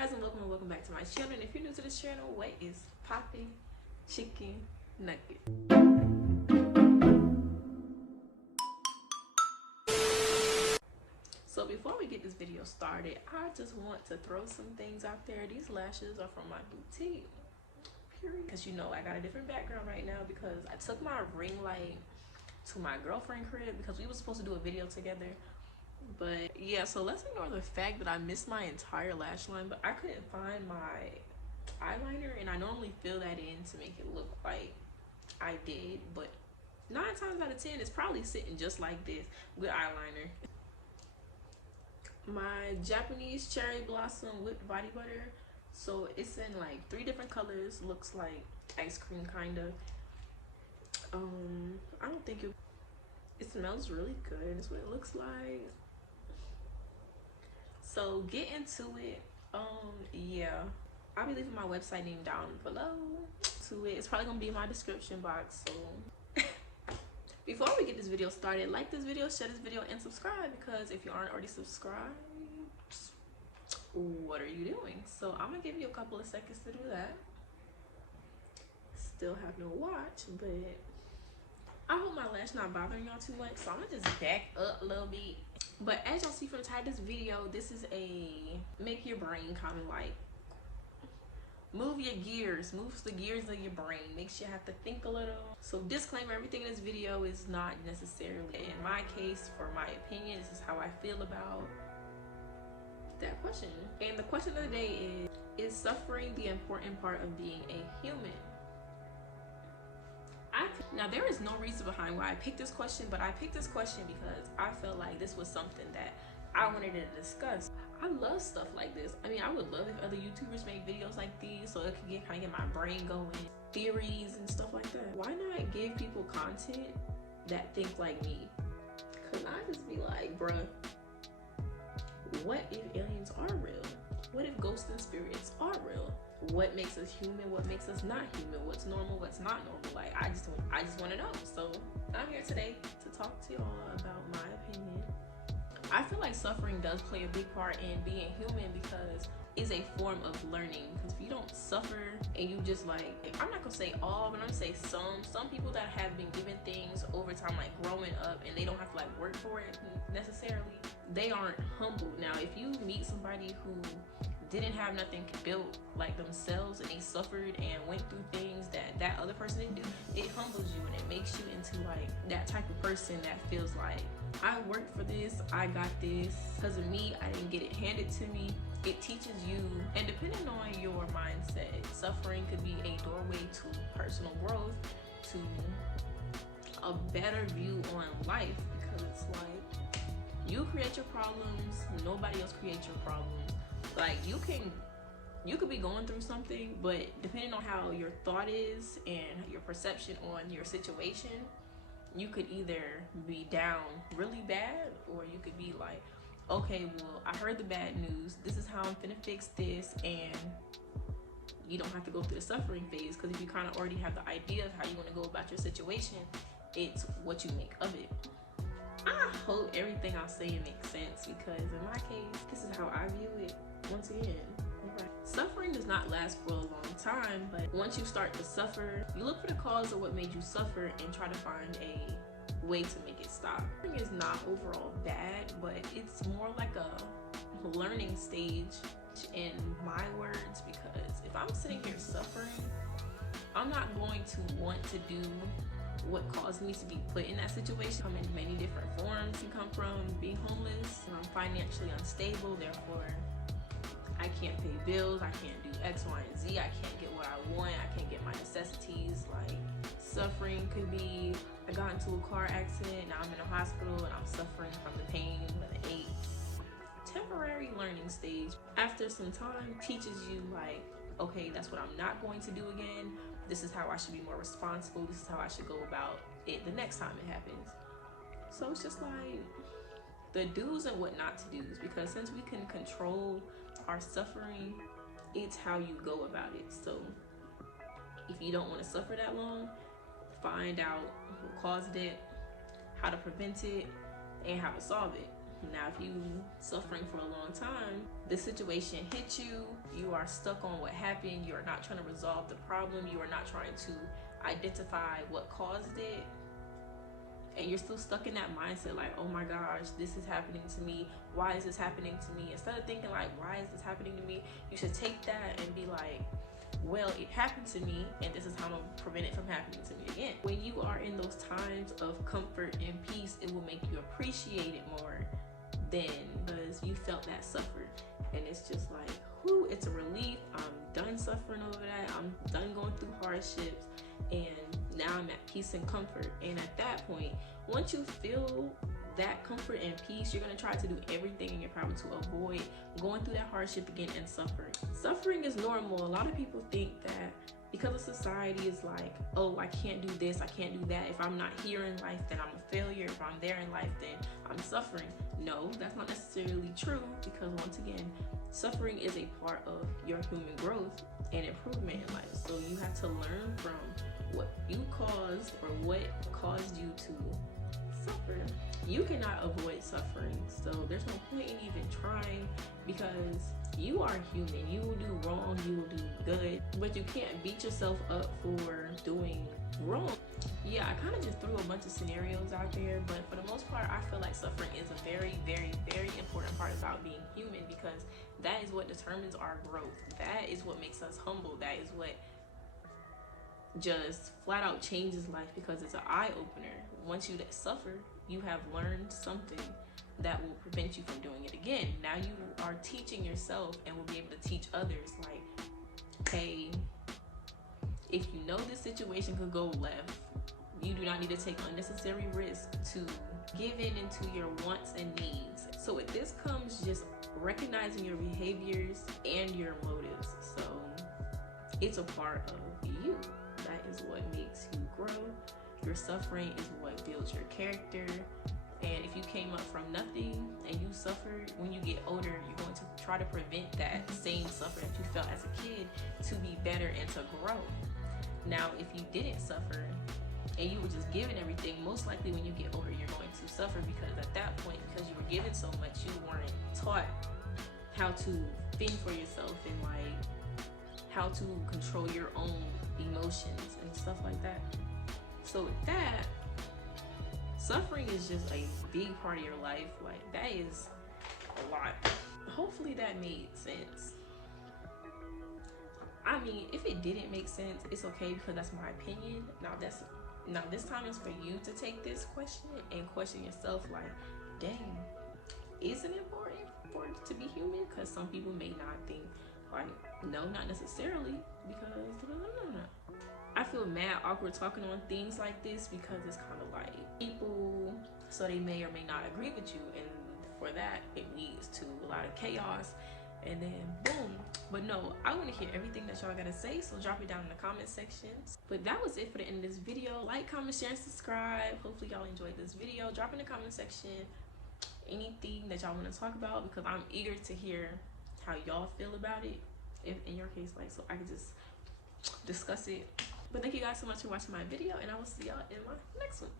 guys, and welcome back to my channel. And if you're new to this channel, what is popping? Chicken nugget. So before we get this video started, I just want to throw some things out there. These lashes are from my boutique, period. Because you know I got a different background right now because I took my ring light to my girlfriend's crib because we were supposed to do a video together. But yeah, so let's ignore the fact that I missed my entire lash line, but I couldn't find my eyeliner, and I normally fill that in to make it look like I did, but 9 times out of 10 it's probably sitting just like this with eyeliner. My Japanese cherry blossom whipped body butter, so it's in like 3 different colors, looks like ice cream kind of. I don't think it smells really good. That's what it looks like. So get into it. Yeah, I'll be leaving my website name down below to it. It's probably gonna be in my description box. So before we get this video started, like this video, share this video, and subscribe, because if you aren't already subscribed, what are you doing? So I'm gonna give you a couple of seconds to do that. Still have no watch, but I hope my lash not bothering y'all too much, so I'm gonna just back up a little bit. But as y'all see from the title of this video, this is a make your brain kind of like move your gears, moves the gears of your brain, makes you have to think a little. So disclaimer, everything in this video is not necessarily, in my case, for my opinion. This is how I feel about that question. And the question of the day is suffering the important part of being a human? Now, there is no reason behind why I picked this question, but I picked this question because I felt like this was something that I wanted to discuss. I love stuff like this. I mean, I would love if other YouTubers made videos like these so it could kind of get my brain going, theories and stuff like that. Why not give people content that think like me? Cause I just be like, bruh, what if aliens are real? What if ghosts and spirits are real? What makes us human? What makes us not human? What's normal? What's not normal? Like, I just want to know. So I'm here today to talk to y'all about my opinion. I feel like suffering does play a big part in being human because it's a form of learning. Because if you don't suffer and you just like, I'm not gonna say all, but I'm gonna say some people that have been given things over time, like growing up, and they don't have to like work for it necessarily, they aren't humbled. Now, if you meet somebody who didn't have nothing built like themselves and they suffered and went through things that other person didn't do, it humbles you and it makes you into like that type of person that feels like, I worked for this, I got this because of me, I didn't get it handed to me. It teaches you, and depending on your mindset, suffering could be a doorway to personal growth, to a better view on life, because it's like you create your problems, nobody else creates your problems. Like you could be going through something, but depending on how your thought is and your perception on your situation, you could either be down really bad, or you could be like, okay, well, I heard the bad news, this is how I'm finna fix this, and you don't have to go through the suffering phase, because if you kind of already have the idea of how you want to go about your situation, it's what you make of it. I hope everything I'm saying makes sense, because in my case, this is how I view it. Once again, suffering does not last for a long time, but once you start to suffer, you look for the cause of what made you suffer and try to find a way to make it stop. Suffering is not overall bad, but it's more like a learning stage in my words, because if I'm sitting here suffering, I'm not going to want to do what caused me to be put in that situation. Come in many different forms. You come from being homeless, and I'm financially unstable, therefore I can't pay bills, I can't do X, Y, and Z, I can't get what I want, I can't get my necessities. Like, suffering could be, I got into a car accident, now I'm in a hospital and I'm suffering from the pain and the ache. Temporary learning stage. After some time, teaches you like, okay, that's what I'm not going to do again. This is how I should be more responsible. This is how I should go about it the next time it happens. So it's just like the do's and what not to do's, because since we can control our suffering, it's how you go about it. So if you don't want to suffer that long, find out what caused it, how to prevent it, and how to solve it. Now, if you suffering for a long time, the situation hit you, you are stuck on what happened, you are not trying to resolve the problem, you are not trying to identify what caused it, and you're still stuck in that mindset like, oh my gosh, this is happening to me, why is this happening to me? Instead of thinking like, why is this happening to me, you should take that and be like, well, it happened to me, and this is how I'm gonna prevent it from happening to me again. When you are in those times of comfort and peace, it will make you appreciate it more than because you felt that suffer. And it's just like, whoo, it's a relief. I'm done suffering over that. I'm done going through hardships, and now I'm at peace and comfort. And at that point, once you feel that comfort and peace, you're going to try to do everything in your power to avoid going through that hardship again and suffering. Suffering is normal. A lot of people think that because of society is like, oh, I can't do this, I can't do that. If I'm not here in life, then I'm a failure. If I'm there in life, then I'm suffering. No, that's not necessarily true, because once again, suffering is a part of your human growth and improvement in life. So you have to learn from what you caused or what caused you to suffer. You cannot avoid suffering, so there's no point in even trying, because you are human. You will do wrong, you will do good, but you can't beat yourself up for doing wrong. Yeah, I kind of just threw a bunch of scenarios out there, but for the most part, I feel like suffering is a very, very, very important part about being human, because that is what determines our growth. That is what makes us humble. That is what just flat out changes life, because it's an eye-opener. Once you suffer, you have learned something that will prevent you from doing it again. Now you are teaching yourself and will be able to teach others, like, hey, if you know this situation could go left, you do not need to take unnecessary risk to give in into your wants and needs. So with this comes just recognizing your behaviors and your motives. So it's a part of you. That is what makes you grow. Your suffering is what builds your character. And if you came up from nothing and you suffered, when you get older, you're going to try to prevent that same suffering that you felt as a kid to be better and to grow. Now, if you didn't suffer and you were just given everything, most likely when you get older, you're going to suffer, because at that point, because you were given so much, you weren't taught how to fend for yourself and like how to control your own emotions and stuff like that. So with that, suffering is just a big part of your life. Like, that is a lot. Hopefully that made sense. I mean, if it didn't make sense, it's okay, because that's my opinion. Now this time is for you to take this question and question yourself, like, dang, is it important for it to be human? Because some people may not think, like, no, not necessarily, because I feel mad awkward talking on things like this, because it's kind of like people, so they may or may not agree with you, and for that it leads to a lot of chaos, and then boom. But no, I want to hear everything that y'all gotta say, so drop it down in the comment section. But that was it for the end of this video. Like, comment, share, and subscribe. Hopefully y'all enjoyed this video. Drop in the comment section anything that y'all want to talk about, because I'm eager to hear how y'all feel about it, if in your case, like, so I can just discuss it. But thank you guys so much for watching my video, and I will see y'all in my next one.